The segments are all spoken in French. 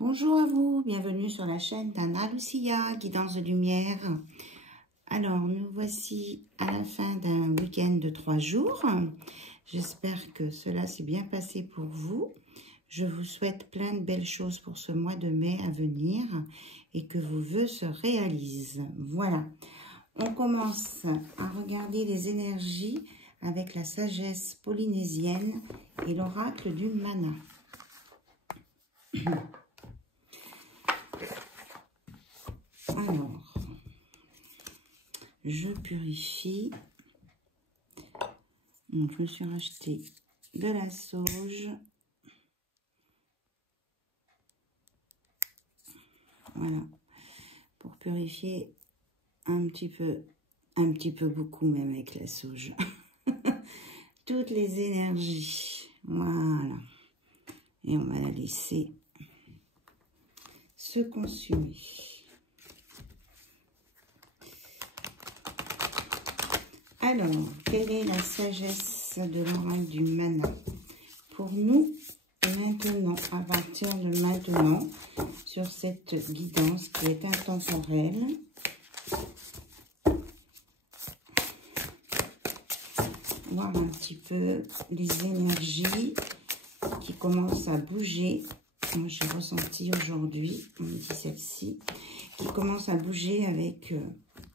Bonjour à vous, bienvenue sur la chaîne d'Anna Lucia, guidance de lumière. Alors, nous voici à la fin d'un week-end de 3 jours. J'espère que cela s'est bien passé pour vous. Je vous souhaite plein de belles choses pour ce mois de mai à venir et que vos vœux se réalisent. Voilà, on commence à regarder les énergies avec la sagesse polynésienne et l'oracle du mana. Alors, je purifie. Donc, je me suis racheté de la sauge. Voilà, pour purifier un petit peu beaucoup même avec la sauge. Toutes les énergies. Voilà. Et on va la laisser se consumer. Alors, quelle est la sagesse de l'oracle du mana pour nous maintenant, à partir de maintenant, sur cette guidance qui est intemporelle? Voir un petit peu les énergies qui commencent à bouger. Moi, j'ai ressenti aujourd'hui, on me dit celle-ci, qui commence à bouger avec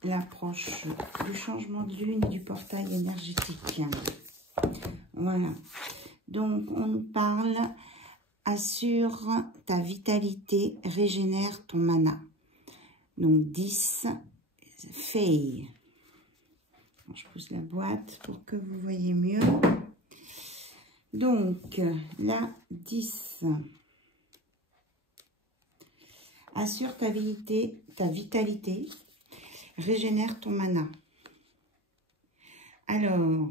l'approche du changement de lune et du portail énergétique. Voilà. Donc, on nous parle, assure ta vitalité, régénère ton mana. Donc, 10, Fei. Je pousse la boîte pour que vous voyez mieux. Donc, la 10. Assure ta vitalité, régénère ton mana. Alors,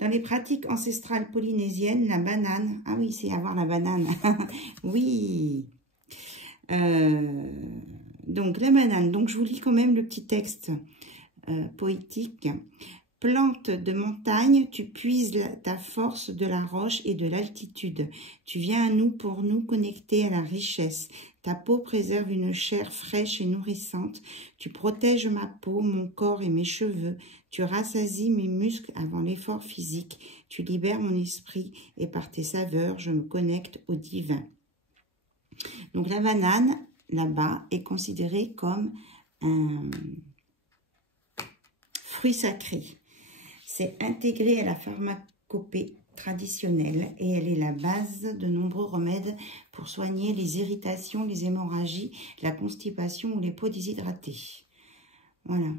dans les pratiques ancestrales polynésiennes, la banane, ah oui, c'est avoir la banane, oui. Donc, la banane, donc je vous lis quand même le petit texte poétique. Plante de montagne, tu puises ta force de la roche et de l'altitude. Tu viens à nous pour nous connecter à la richesse. Ta peau préserve une chair fraîche et nourrissante. Tu protèges ma peau, mon corps et mes cheveux. Tu rassasies mes muscles avant l'effort physique. Tu libères mon esprit et par tes saveurs, je me connecte au divin. Donc la banane, là-bas, est considérée comme un fruit sacré. C'est intégré à la pharmacopée traditionnelle et elle est la base de nombreux remèdes pour soigner les irritations, les hémorragies, la constipation ou les peaux déshydratées. Voilà.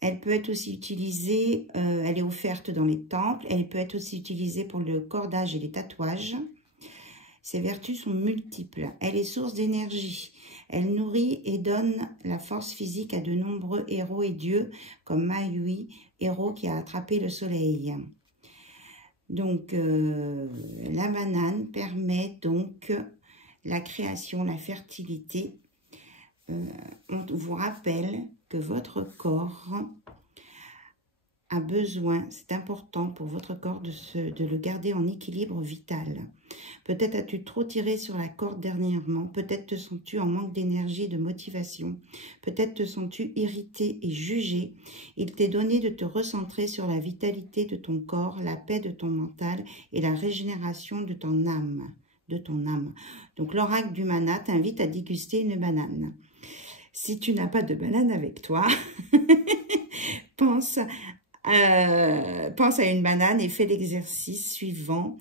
Elle peut être aussi utilisée, elle est offerte dans les temples, elle peut être aussi utilisée pour le cordage et les tatouages. Ses vertus sont multiples. Elle est source d'énergie. Elle nourrit et donne la force physique à de nombreux héros et dieux comme Maui, héros qui a attrapé le soleil. Donc, la banane permet donc la création, la fertilité. On vous rappelle que votre corps a besoin, c'est important pour votre corps de le garder en équilibre vital. Peut-être as-tu trop tiré sur la corde dernièrement, peut-être te sens-tu en manque d'énergie et de motivation, peut-être te sens-tu irrité et jugé. Il t'est donné de te recentrer sur la vitalité de ton corps, la paix de ton mental et la régénération de ton âme. Donc l'oracle du mana t'invite à déguster une banane. Si tu n'as pas de banane avec toi, pense à une banane et fais l'exercice suivant.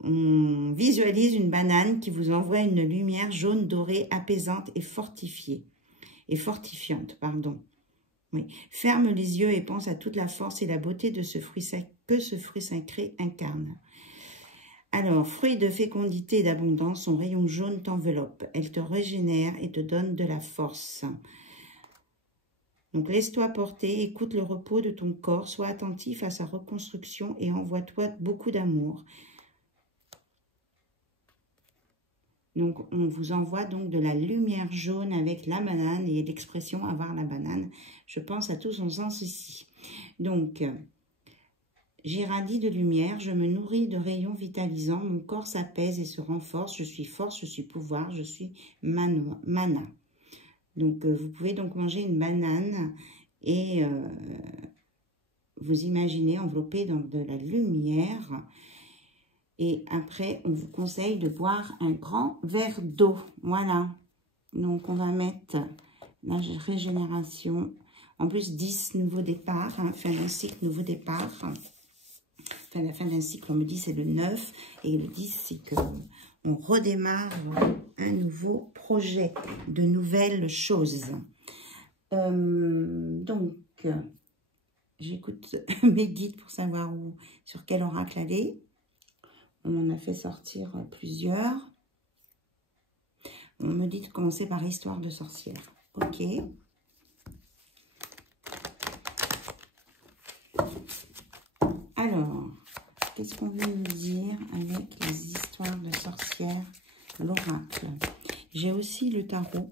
On visualise une banane qui vous envoie une lumière jaune dorée apaisante et fortifiante. Oui. Ferme les yeux et pense à toute la force et la beauté de ce fruit que ce fruit sacré incarne. Alors, fruit de fécondité et d'abondance, son rayon jaune t'enveloppe. Elle te régénère et te donne de la force. Donc, laisse-toi porter, écoute le repos de ton corps, sois attentif à sa reconstruction et envoie-toi beaucoup d'amour. Donc, on vous envoie donc de la lumière jaune avec la banane et l'expression avoir la banane. Je pense à tout son sens ici. Donc, j'irradie de lumière, je me nourris de rayons vitalisants, mon corps s'apaise et se renforce, je suis force, je suis pouvoir, je suis mana. Donc, vous pouvez donc manger une banane et vous imaginez enveloppé dans de la lumière. Et après, on vous conseille de boire un grand verre d'eau. Voilà. Donc, on va mettre la régénération. En plus, 10 nouveaux départs, hein, fin d'un cycle, nouveau départ. Enfin, la fin d'un cycle, on me dit, c'est le 9. Et le 10, c'est qu'on redémarre un nouveau projet, de nouvelles choses. Donc, j'écoute mes guides pour savoir sur quel oracle aller. On en a fait sortir plusieurs. On me dit de commencer par Histoire de sorcière. Ok. Alors, qu'est-ce qu'on veut nous dire avec les histoires de sorcières, l'oracle? J'ai aussi le tarot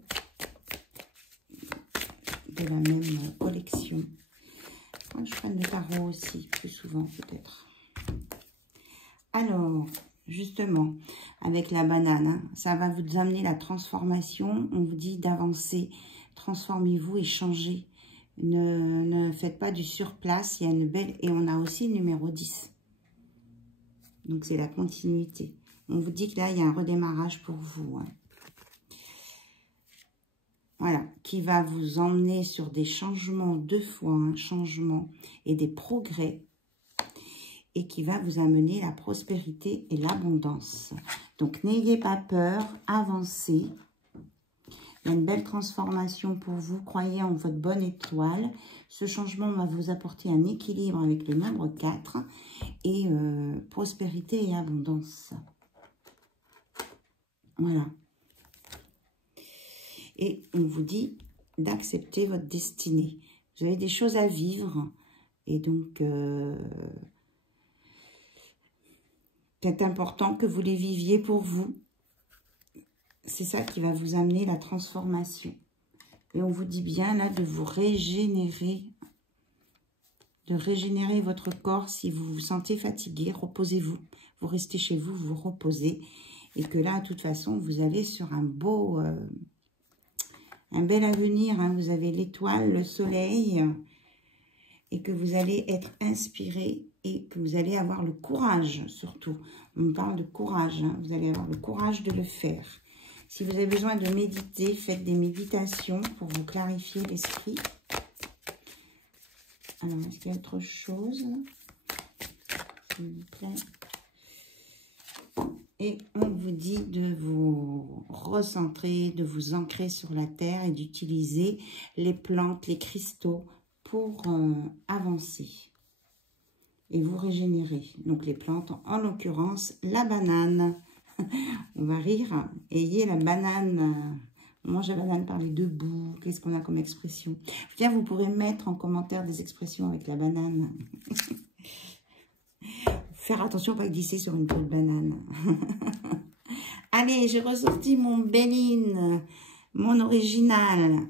de la même collection. Je prends le tarot aussi, plus souvent peut-être. Alors, justement, avec la banane, hein, ça va vous amener la transformation. On vous dit d'avancer, transformez-vous et changez. Ne faites pas du surplace. Il y a une belle... Et on a aussi le numéro 10. Donc, c'est la continuité. On vous dit que là, il y a un redémarrage pour vous. Hein. Voilà, qui va vous emmener sur des changements 2 fois, un changement et des progrès. Et qui va vous amener la prospérité et l'abondance. Donc, n'ayez pas peur, avancez. Il y a une belle transformation pour vous. Croyez en votre bonne étoile. Ce changement va vous apporter un équilibre avec le nombre 4 et prospérité et abondance. Voilà. Et on vous dit d'accepter votre destinée. Vous avez des choses à vivre et donc... c'est important que vous les viviez pour vous. C'est ça qui va vous amener la transformation. Et on vous dit bien là de vous régénérer. De régénérer votre corps si vous vous sentez fatigué. Reposez-vous. Vous restez chez vous, vous reposez. Et que là, de toute façon, vous allez sur un beau... un bel avenir. Hein. Vous avez l'étoile, le soleil. Et que vous allez être inspiré. Et que vous allez avoir le courage, surtout. On me parle de courage. Hein. Vous allez avoir le courage de le faire. Si vous avez besoin de méditer, faites des méditations pour vous clarifier l'esprit. Alors, est-ce qu'il y a autre chose? S'il vous plaît. Et on vous dit de vous recentrer, de vous ancrer sur la terre et d'utiliser les plantes, les cristaux pour avancer. Et vous régénérer. Donc les plantes, en l'occurrence, la banane. On va rire. Ayez la banane. On mange la banane par les 2 bouts. Qu'est-ce qu'on a comme expression? Tiens, vous pourrez mettre en commentaire des expressions avec la banane. Faire attention à ne pas glisser sur une peau de banane. Allez, j'ai ressorti mon Béline, mon original.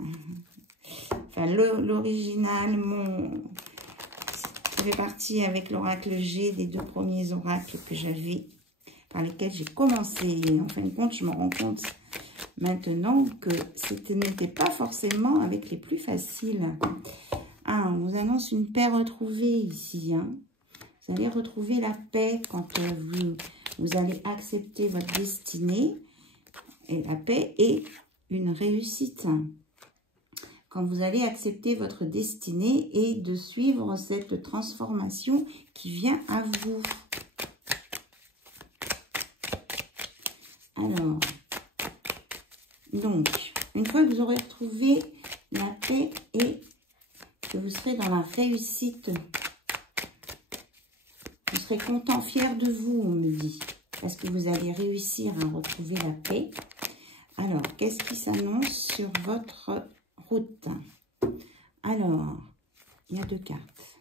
Enfin, l'original, mon... Ça fait partie avec l'oracle G des 2 premiers oracles que j'avais, par lesquels j'ai commencé. En fin de compte, je me rends compte maintenant que ce n'était pas forcément avec les plus faciles. Ah, on vous annonce une paix retrouvée ici. Hein. Vous allez retrouver la paix quand vous allez accepter votre destinée. Et la paix est une réussite. Quand vous allez accepter votre destinée et de suivre cette transformation qui vient à vous. Alors, donc, une fois que vous aurez retrouvé la paix et que vous serez dans la réussite, vous serez content, fier de vous, on me dit, parce que vous allez réussir à retrouver la paix. Alors, qu'est-ce qui s'annonce sur votre route? Alors, il y a 2 cartes.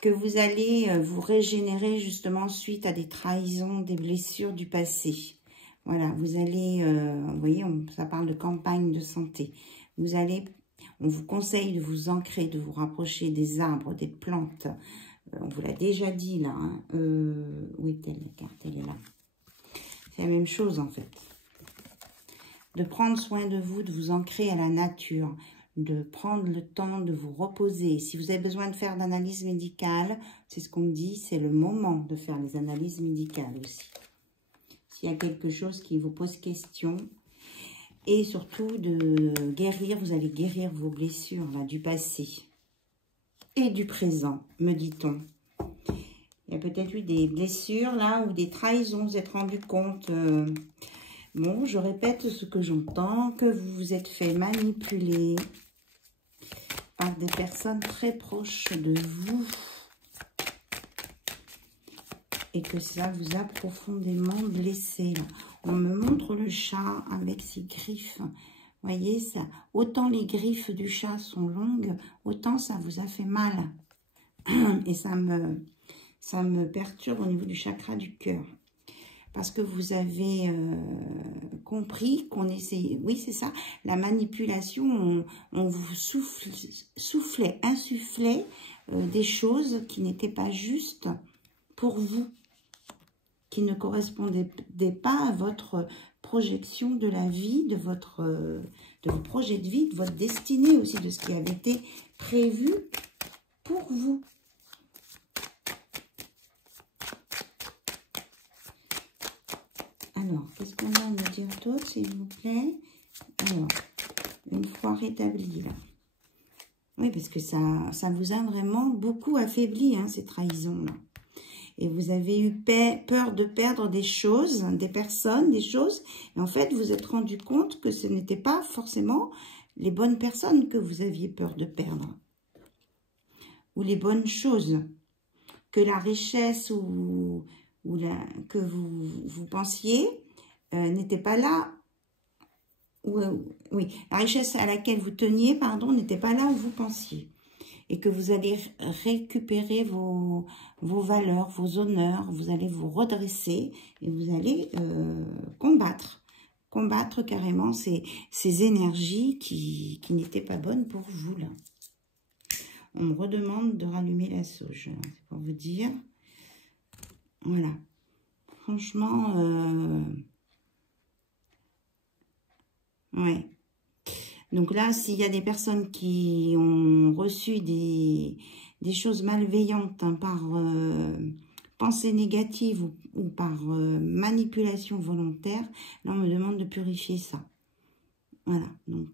Que vous allez vous régénérer justement suite à des trahisons, des blessures du passé. Voilà, vous allez, vous voyez, ça parle de campagne de santé. Vous allez, On vous conseille de vous ancrer, de vous rapprocher des arbres, des plantes. On vous l'a déjà dit là. Hein. Où est-elle la carte? Elle est là. C'est la même chose en fait. De prendre soin de vous, de vous ancrer à la nature, de prendre le temps de vous reposer. Si vous avez besoin de faire d'analyse médicale, c'est ce qu'on me dit, c'est le moment de faire les analyses médicales aussi. S'il y a quelque chose qui vous pose question, et surtout de guérir, vous allez guérir vos blessures là, du passé et du présent, me dit-on. Il y a peut-être eu des blessures là ou des trahisons, vous êtes rendu compte. Bon, je répète ce que j'entends, que vous vous êtes fait manipuler par des personnes très proches de vous et que ça vous a profondément blessé. On me montre le chat avec ses griffes. Vous voyez, ça, autant les griffes du chat sont longues, autant ça vous a fait mal. Et ça me perturbe au niveau du chakra du cœur. Parce que vous avez compris qu'on essaie, oui c'est ça, la manipulation, on vous soufflait, insufflait des choses qui n'étaient pas justes pour vous, qui ne correspondaient pas à votre projection de la vie, de vos projets de vie, de votre destinée aussi, de ce qui avait été prévu pour vous. Alors, qu'est-ce qu'on va me dire d'autre, s'il vous plaît? Alors, une fois rétabli, là. Oui, parce que ça vous a vraiment beaucoup affaibli, hein, ces trahisons-là. Et vous avez eu peur de perdre des choses, des personnes, des choses. Et en fait, vous vous êtes rendu compte que ce n'était pas forcément les bonnes personnes que vous aviez peur de perdre. Ou les bonnes choses. Que la richesse que vous pensiez n'était pas là. Oui, la richesse à laquelle vous teniez, pardon, n'était pas là où vous pensiez. Et que vous allez récupérer vos valeurs, vos honneurs, vous allez vous redresser et vous allez combattre carrément ces énergies qui n'étaient pas bonnes pour vous, là. On me redemande de rallumer la sauge, c'est pour vous dire. Voilà. Franchement, ouais. Donc là, s'il y a des personnes qui ont reçu des choses malveillantes, hein, par pensée négative ou par manipulation volontaire, là, on me demande de purifier ça. Voilà, donc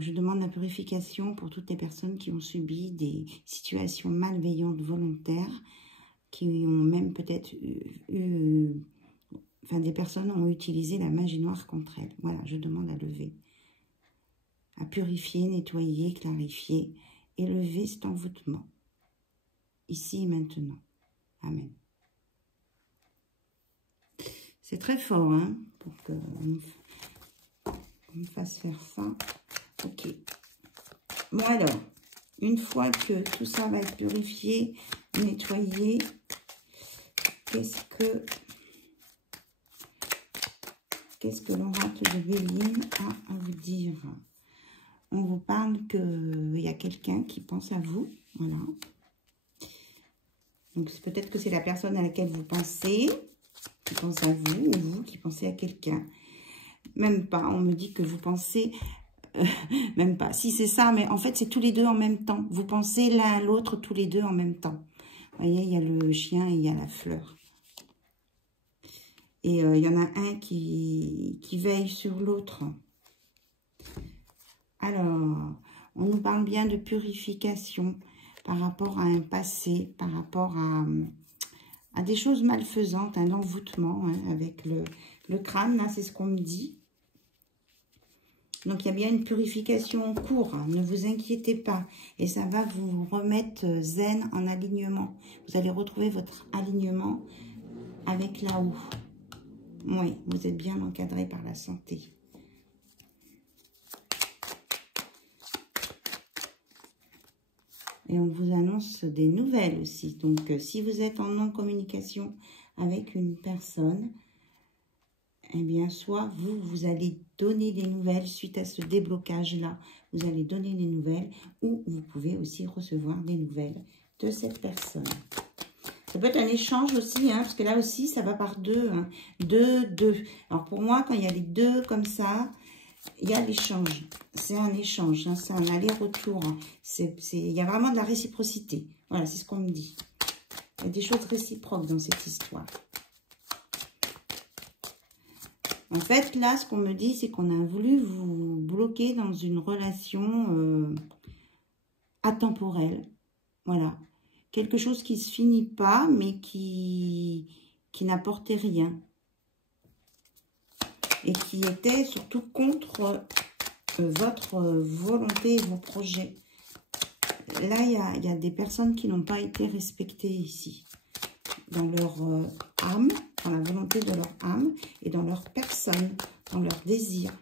je demande la purification pour toutes les personnes qui ont subi des situations malveillantes volontaires, qui ont même peut-être enfin, des personnes ont utilisé la magie noire contre elles. Voilà, je demande à lever, à purifier, nettoyer, clarifier et lever cet envoûtement. Ici et maintenant. Amen. C'est très fort, hein, pour qu'on me fasse faire ça. Ok. Bon alors, une fois que tout ça va être purifié, nettoyé, qu'est-ce que l'oracle de Béline a à vous dire? On vous parle qu'il y a quelqu'un qui pense à vous, voilà. Donc peut-être que c'est la personne à laquelle vous pensez, qui pense à vous, ou vous qui pensez à quelqu'un. Même pas, on me dit que vous pensez... même pas, si c'est ça, mais en fait c'est tous les deux en même temps. Vous pensez l'un à l'autre tous les deux en même temps. Vous voyez, il y a le chien et il y a la fleur. Et il y en a un qui veille sur l'autre. Alors, on nous parle bien de purification par rapport à un passé, par rapport à des choses malfaisantes, un envoûtement, hein, avec le crâne, là, c'est ce qu'on me dit. Donc, il y a bien une purification en cours, hein, ne vous inquiétez pas. Et ça va vous remettre zen, en alignement. Vous allez retrouver votre alignement avec là-haut. Oui, vous êtes bien encadré par la santé. Et on vous annonce des nouvelles aussi. Donc, si vous êtes en non-communication avec une personne, eh bien, soit vous allez donner des nouvelles suite à ce déblocage-là. Vous allez donner des nouvelles ou vous pouvez aussi recevoir des nouvelles de cette personne. Ça peut être un échange aussi, hein, parce que là aussi, ça va par deux. Hein. Deux. Alors, pour moi, quand il y a les deux comme ça, il y a l'échange. C'est un échange, hein, c'est un aller-retour. Hein. Il y a vraiment de la réciprocité. Voilà, c'est ce qu'on me dit. Il y a des choses réciproques dans cette histoire. En fait, là, ce qu'on me dit, c'est qu'on a voulu vous bloquer dans une relation atemporelle. Voilà. Quelque chose qui ne se finit pas, mais qui n'apportait rien. Et qui était surtout contre votre volonté et vos projets. Là, il y a des personnes qui n'ont pas été respectées ici. Dans leur âme, dans la volonté de leur âme et dans leur personne, dans leur désir.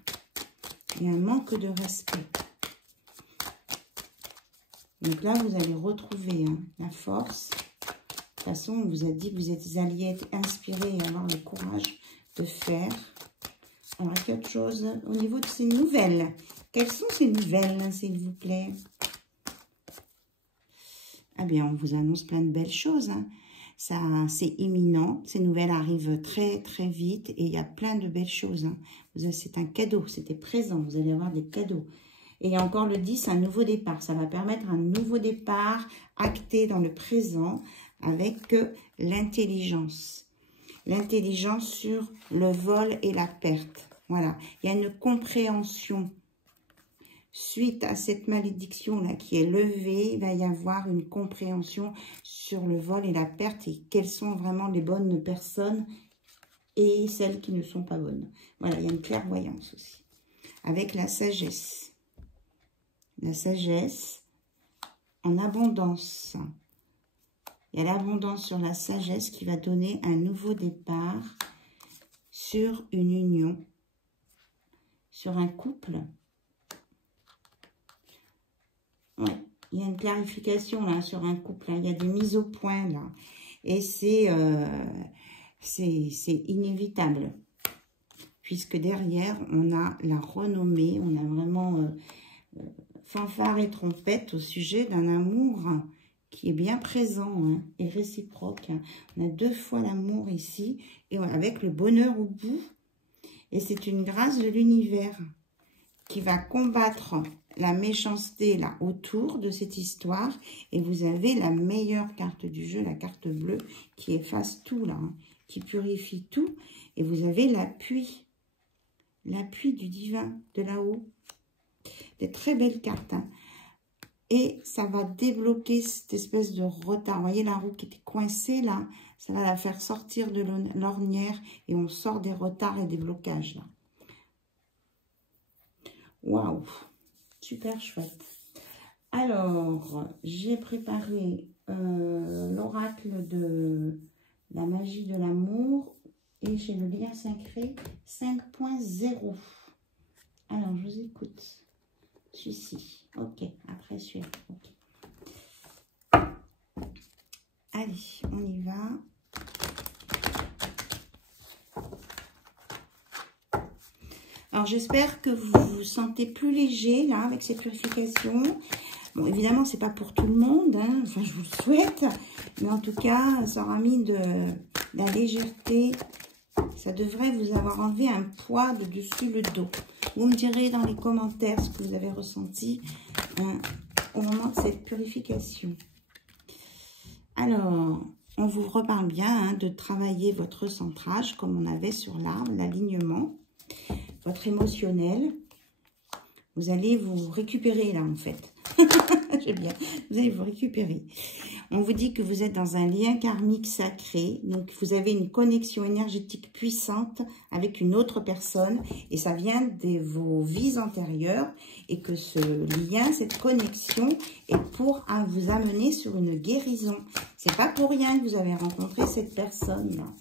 Il y a un manque de respect. Donc là, vous allez retrouver hein, la force. De toute façon, on vous a dit que vous alliez être inspiré et avoir le courage de faire. Alors, il y a autre chose au niveau de ces nouvelles. Quelles sont ces nouvelles, s'il vous plaît? Eh bien, on vous annonce plein de belles choses. Hein. Ça, c'est imminent. Ces nouvelles arrivent très, très vite. Et il y a plein de belles choses. Hein. C'est un cadeau. C'était présent. Vous allez avoir des cadeaux. Et encore le 10, un nouveau départ. Ça va permettre un nouveau départ acté dans le présent avec l'intelligence. L'intelligence sur le vol et la perte. Voilà. Il y a une compréhension. Suite à cette malédiction-là qui est levée, il va y avoir une compréhension sur le vol et la perte et quelles sont vraiment les bonnes personnes et celles qui ne sont pas bonnes. Voilà, il y a une clairvoyance aussi. Avec la sagesse. La sagesse en abondance. Il y a l'abondance sur la sagesse qui va donner un nouveau départ sur une union, sur un couple. Ouais, il y a une clarification là sur un couple. Là. Il y a des mises au point là. Et c'est inévitable. Puisque derrière, on a la renommée, on a vraiment fanfare et trompette au sujet d'un amour qui est bien présent hein, et réciproque. On a deux fois l'amour ici et avec le bonheur au bout. Et c'est une grâce de l'univers qui va combattre la méchanceté là autour de cette histoire. Et vous avez la meilleure carte du jeu, la carte bleue, qui efface tout là, hein, qui purifie tout. Et vous avez l'appui du divin, de là-haut. Des très belles cartes. Hein. Et ça va débloquer cette espèce de retard. Vous voyez la roue qui était coincée là, ça va la faire sortir de l'ornière et on sort des retards et des blocages là. Waouh, super chouette. Alors, j'ai préparé l'oracle de la magie de l'amour et j'ai le lien sacré 5.0. Alors, je vous écoute. Celui-ci. Ok, après celui-là. Okay. Allez, on y va. Alors, j'espère que vous vous sentez plus léger, là, avec cette purification. Bon, évidemment, c'est pas pour tout le monde, hein. Enfin, je vous le souhaite. Mais en tout cas, ça aura mis de la légèreté. Ça devrait vous avoir enlevé un poids de dessus le dos. Vous me direz dans les commentaires ce que vous avez ressenti hein, au moment de cette purification. Alors, on vous reparle bien hein, de travailler votre centrage comme on avait sur l'arbre, l'alignement, votre émotionnel. Vous allez vous récupérer là en fait. J'aime bien. Vous allez vous récupérer. On vous dit que vous êtes dans un lien karmique sacré. Donc, vous avez une connexion énergétique puissante avec une autre personne. Et ça vient de vos vies antérieures. Et que ce lien, cette connexion est pour vous amener sur une guérison. C'est pas pour rien que vous avez rencontré cette personne-là.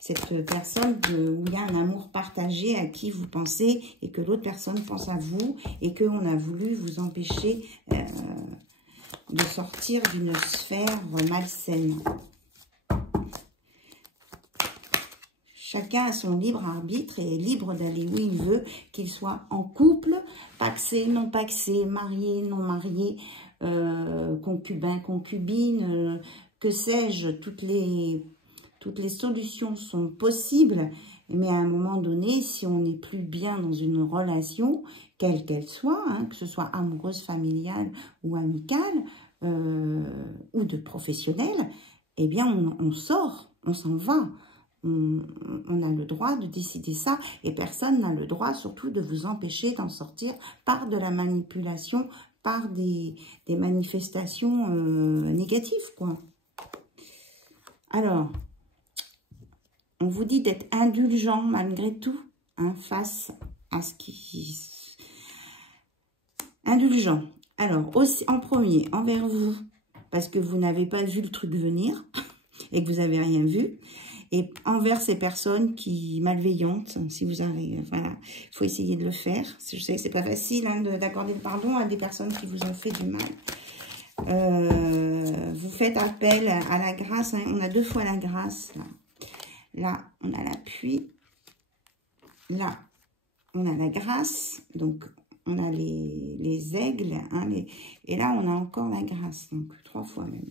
Cette personne où il y a un amour partagé à qui vous pensez et que l'autre personne pense à vous et qu'on a voulu vous empêcher de sortir d'une sphère malsaine. Chacun a son libre arbitre et est libre d'aller où il veut, qu'il soit en couple, pacsé, non pacsé, marié, non marié, concubin, concubine, que sais-je, toutes les solutions sont possibles. Mais à un moment donné, si on n'est plus bien dans une relation, quelle qu'elle soit, hein, que ce soit amoureuse, familiale ou amicale, ou de professionnelle, eh bien on sort, on s'en va. On a le droit de décider ça et personne n'a le droit surtout de vous empêcher d'en sortir par de la manipulation, par des manifestations négatives, quoi. Alors, on vous dit d'être indulgent malgré tout, hein, face à ce qui... Indulgent. Alors, aussi en premier, envers vous, parce que vous n'avez pas vu le truc venir et que vous n'avez rien vu. Et envers ces personnes malveillantes, si vous arrivez, voilà, il faut essayer de le faire. Je sais que c'est pas facile, hein, d'accorder le pardon à des personnes qui vous ont fait du mal. Vous faites appel à la grâce, hein, on a 2 fois la grâce, là. Là, on a l'appui. Là, on a la grâce. Donc, on a les aigles. Hein, et là, on a encore la grâce. Donc, 3 fois même.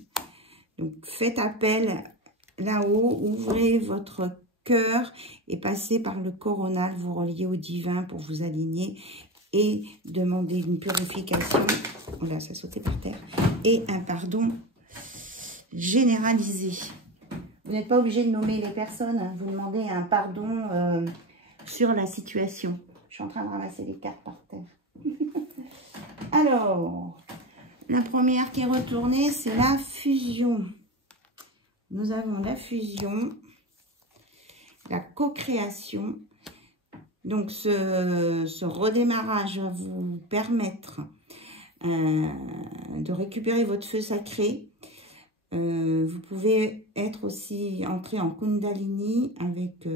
Donc, faites appel là-haut. Ouvrez votre cœur et passez par le coronal. Vous reliez au divin pour vous aligner. Et demandez une purification. Oh là, ça sautait par terre. Et un pardon généralisé. Vous n'êtes pas obligé de nommer les personnes, hein. Vous demandez un pardon sur la situation. Je suis en train de ramasser les cartes par terre. Alors, la première qui est retournée, c'est la fusion. Nous avons la fusion, la co-création. Donc, ce redémarrage va vous permettre de récupérer votre feu sacré. Vous pouvez être aussi entré en Kundalini avec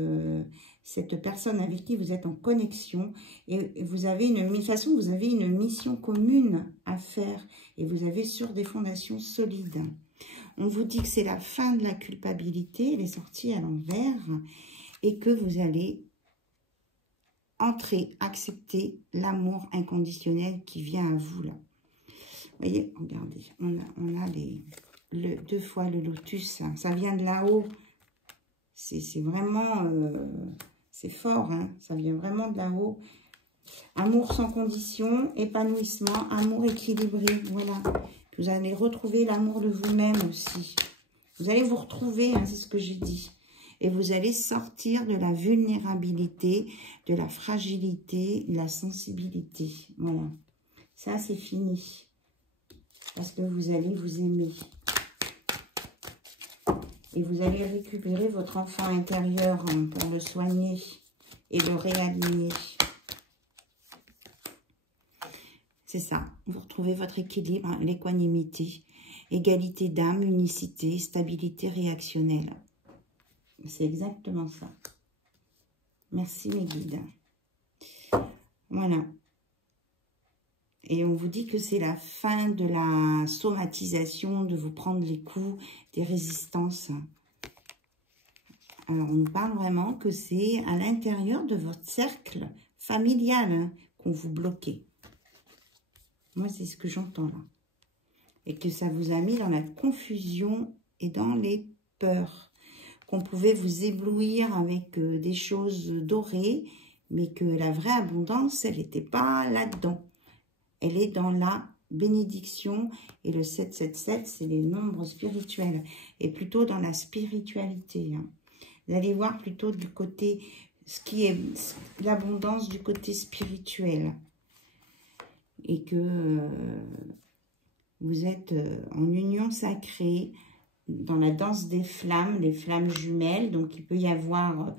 cette personne avec qui vous êtes en connexion et vous avez vous avez une mission commune à faire et vous avez sur des fondations solides. On vous dit que c'est la fin de la culpabilité, elle est sortie à l'envers et que vous allez entrer, accepter l'amour inconditionnel qui vient à vous là. Vous voyez, regardez, on a 2 fois le lotus, hein. Ça vient de là-haut. C'est vraiment, c'est fort, hein. Ça vient vraiment de là-haut. Amour sans condition, épanouissement, amour équilibré, voilà. Vous allez retrouver l'amour de vous-même aussi. Vous allez vous retrouver, hein, c'est ce que j'ai dit. Et vous allez sortir de la vulnérabilité, de la fragilité, de la sensibilité. Voilà. Ça, c'est fini. Parce que vous allez vous aimer. Et vous allez récupérer votre enfant intérieur, hein, pour le soigner et le réaligner. C'est ça. Vous retrouvez votre équilibre, hein, l'équanimité, égalité d'âme, unicité, stabilité réactionnelle. C'est exactement ça. Merci mes guides. Voilà. Et on vous dit que c'est la fin de la somatisation, de vous prendre les coups, des résistances. Alors, on nous parle vraiment que c'est à l'intérieur de votre cercle familial, hein, qu'on vous bloquait. Moi, c'est ce que j'entends là. Et que ça vous a mis dans la confusion et dans les peurs. Qu'on pouvait vous éblouir avec des choses dorées, mais que la vraie abondance, elle n'était pas là-dedans. Elle est dans la bénédiction. Et le 777, c'est les nombres spirituels. Et plutôt dans la spiritualité. Hein. Vous allez voir plutôt du côté, ce qui est l'abondance du côté spirituel. Et que vous êtes en union sacrée, dans la danse des flammes, les flammes jumelles. Donc, il peut y avoir...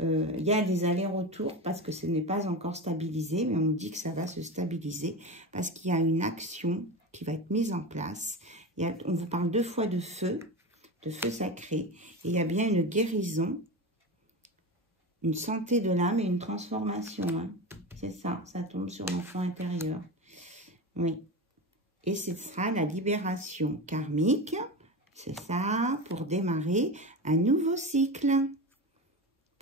il y a des allers-retours parce que ce n'est pas encore stabilisé, mais on nous dit que ça va se stabiliser parce qu'il y a une action qui va être mise en place. On vous parle 2 fois de feu sacré. Et il y a bien une guérison, une santé de l'âme et une transformation. Hein. C'est ça, ça tombe sur l'enfant intérieur. Oui. Et ce sera la libération karmique. C'est ça, pour démarrer un nouveau cycle.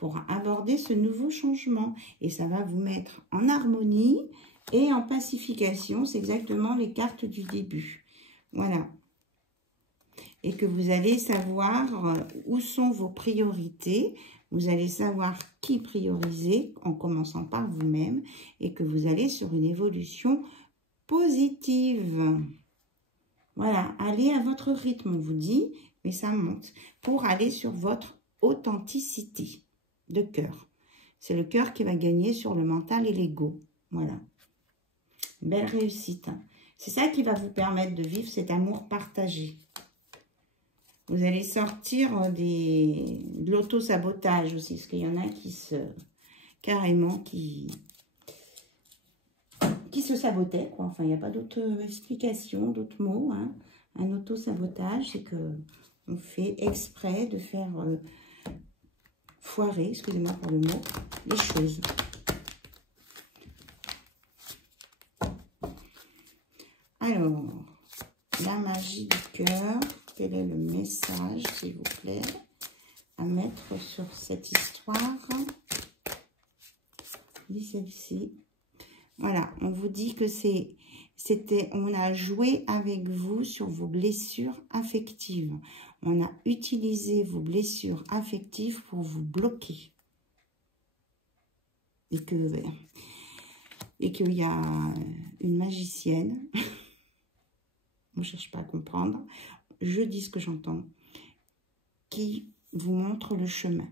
pour aborder ce nouveau changement. Et ça va vous mettre en harmonie et en pacification. C'est exactement les cartes du début. Voilà. Et que vous allez savoir où sont vos priorités. Vous allez savoir qui prioriser en commençant par vous-même. Et que vous allez sur une évolution positive. Voilà, allez à votre rythme, on vous dit, mais ça monte. Pour aller sur votre authenticité de cœur. C'est le cœur qui va gagner sur le mental et l'ego. Voilà. Belle réussite. C'est ça qui va vous permettre de vivre cet amour partagé. Vous allez sortir de l'auto-sabotage aussi, parce qu'il y en a qui carrément, qui se sabotaient, quoi. Enfin, il n'y a pas d'autre explication, d'autres mots. Hein. Un auto-sabotage, c'est que on fait exprès de faire foirer, excusez-moi pour le mot, les choses. Alors, la magie du cœur, quel est le message, s'il vous plaît, à mettre sur cette histoire? Dit celle-ci. Voilà, on vous dit que on a joué avec vous sur vos blessures affectives. On a utilisé vos blessures affectives pour vous bloquer. Et qu'il y a une magicienne, on ne cherche pas à comprendre, je dis ce que j'entends, qui vous montre le chemin.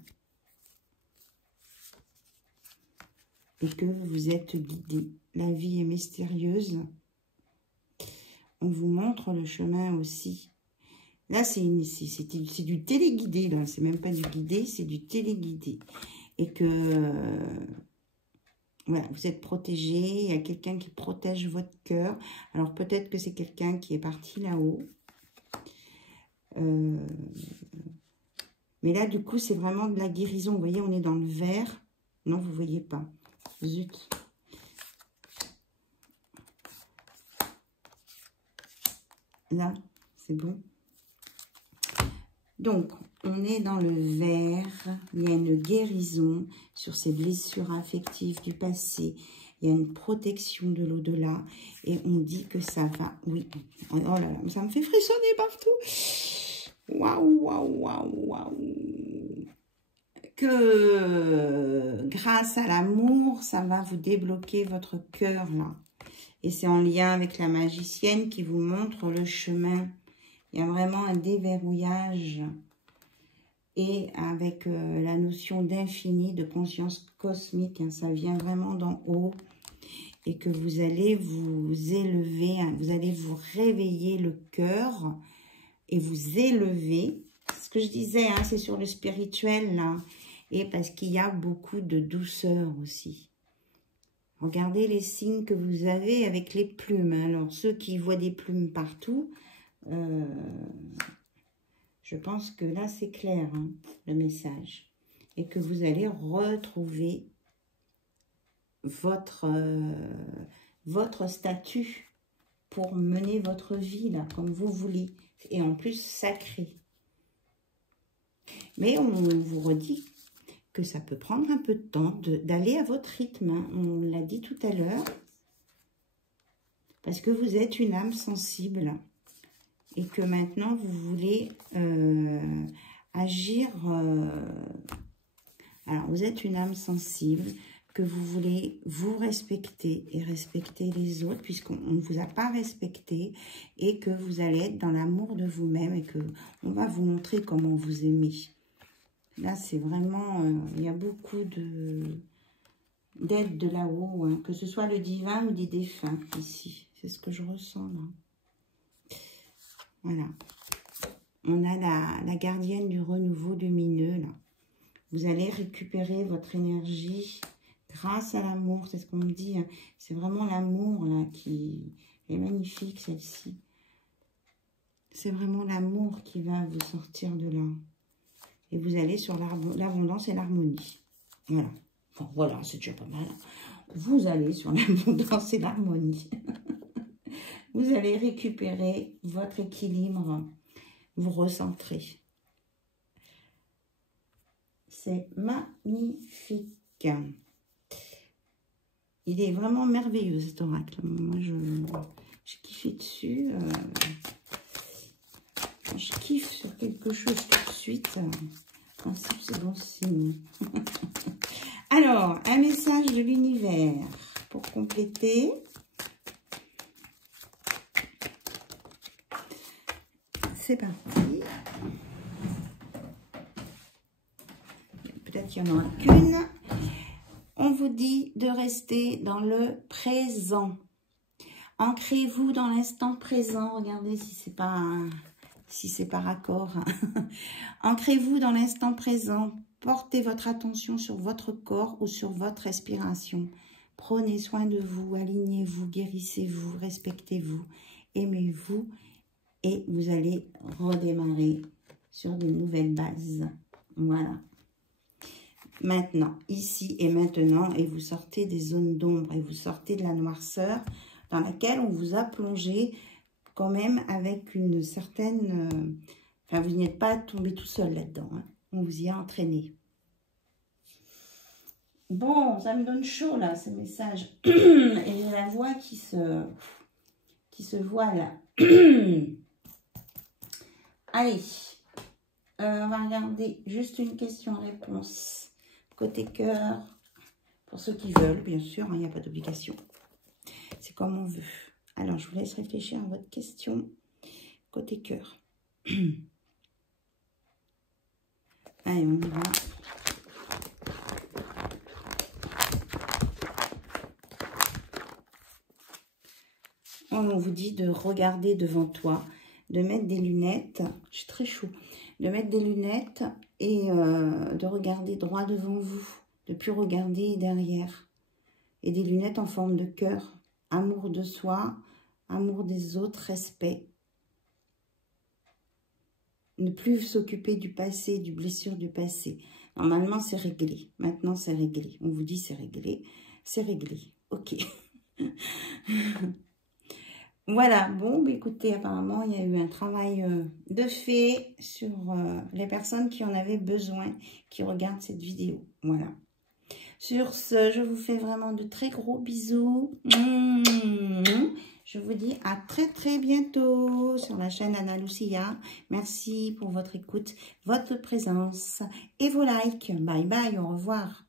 Et que vous êtes guidé. La vie est mystérieuse. On vous montre le chemin aussi. Là, c'est du téléguidé. Là, c'est même pas du guidé, c'est du téléguidé. Et que voilà, vous êtes protégé. Il y a quelqu'un qui protège votre cœur. Alors, peut-être que c'est quelqu'un qui est parti là-haut. Mais là, du coup, c'est vraiment de la guérison. Vous voyez, on est dans le vert. Non, vous ne voyez pas. Zut. Là, c'est bon. Donc, on est dans le vert. Il y a une guérison sur ces blessures affectives du passé. Il y a une protection de l'au-delà. Et on dit que ça va... Oui. Oh là là, ça me fait frissonner partout. Waouh, waouh, waouh, waouh. Que grâce à l'amour, ça va vous débloquer votre cœur, là. Et c'est en lien avec la magicienne qui vous montre le chemin. Il y a vraiment un déverrouillage. Et avec la notion d'infini, de conscience cosmique, hein, ça vient vraiment d'en haut. Et que vous allez vous élever, hein, vous allez vous réveiller le cœur et vous élever. Ce que je disais, hein, c'est sur le spirituel, là. Et parce qu'il y a beaucoup de douceur aussi. Regardez les signes que vous avez avec les plumes. Alors, ceux qui voient des plumes partout, je pense que là, c'est clair, hein, le message. Et que vous allez retrouver votre statut pour mener votre vie, là, comme vous voulez. Et en plus, sacré. Mais on vous redit que ça peut prendre un peu de temps d'aller à votre rythme. Hein. On l'a dit tout à l'heure. Parce que vous êtes une âme sensible. Et que maintenant, vous voulez agir... alors, vous êtes une âme sensible, que vous voulez vous respecter et respecter les autres, puisqu'on ne vous a pas respecté, et que vous allez être dans l'amour de vous-même, et qu'on va vous montrer comment vous aimez. Là, c'est vraiment... il y a beaucoup d'aide de là-haut, hein, que ce soit le divin ou des défunts, ici. C'est ce que je ressens, là. Voilà. On a la gardienne du renouveau lumineux, là. Vous allez récupérer votre énergie grâce à l'amour, c'est ce qu'on me dit. Hein. C'est vraiment l'amour, là, qui est magnifique, celle-ci. C'est vraiment l'amour qui va vous sortir de là. Et vous allez sur l'abondance et l'harmonie. Voilà. Enfin, voilà, c'est déjà pas mal. Vous allez sur l'abondance et l'harmonie. Vous allez récupérer votre équilibre. Vous recentrer. C'est magnifique. Il est vraiment merveilleux cet oracle. Moi, j'ai kiffé dessus. Je kiffe sur quelque chose tout de suite. En principe, c'est bon signe. Alors, un message de l'univers pour compléter. C'est parti. Peut-être qu'il n'y en aura qu'une. On vous dit de rester dans le présent. Ancrez-vous dans l'instant présent. Regardez si c'est pas raccord. Ancrez-vous dans l'instant présent. Portez votre attention sur votre corps ou sur votre respiration. Prenez soin de vous, alignez-vous, guérissez-vous, respectez-vous, aimez-vous et vous allez redémarrer sur de nouvelles bases. Voilà. Maintenant, ici et maintenant, et vous sortez des zones d'ombre et vous sortez de la noirceur dans laquelle on vous a plongé quand même avec une certaine... Enfin, vous n'êtes pas tombé tout seul là-dedans. Hein. On vous y a entraîné. Bon, ça me donne chaud là, ce message. Et j'ai la voix qui se voile. Allez, on va regarder juste une question-réponse. Côté cœur, pour ceux qui veulent, bien sûr, il n'y a pas d'obligation. C'est comme on veut. Alors, je vous laisse réfléchir à votre question. Côté cœur. Allez, on y va. On vous dit de regarder devant toi, de mettre des lunettes. Je suis très chaud. De mettre des lunettes et de regarder droit devant vous. De ne plus regarder derrière. Et des lunettes en forme de cœur. Amour de soi, amour des autres, respect. Ne plus s'occuper du passé, du blessure du passé. Normalement, c'est réglé. Maintenant, c'est réglé. On vous dit c'est réglé. C'est réglé. Ok. Voilà. Bon, bah, écoutez, apparemment, il y a eu un travail de fait sur les personnes qui en avaient besoin, qui regardent cette vidéo. Voilà. Sur ce, je vous fais vraiment de très gros bisous. Je vous dis à très très bientôt sur la chaîne Ana Lucia. Merci pour votre écoute, votre présence et vos likes. Bye bye, au revoir.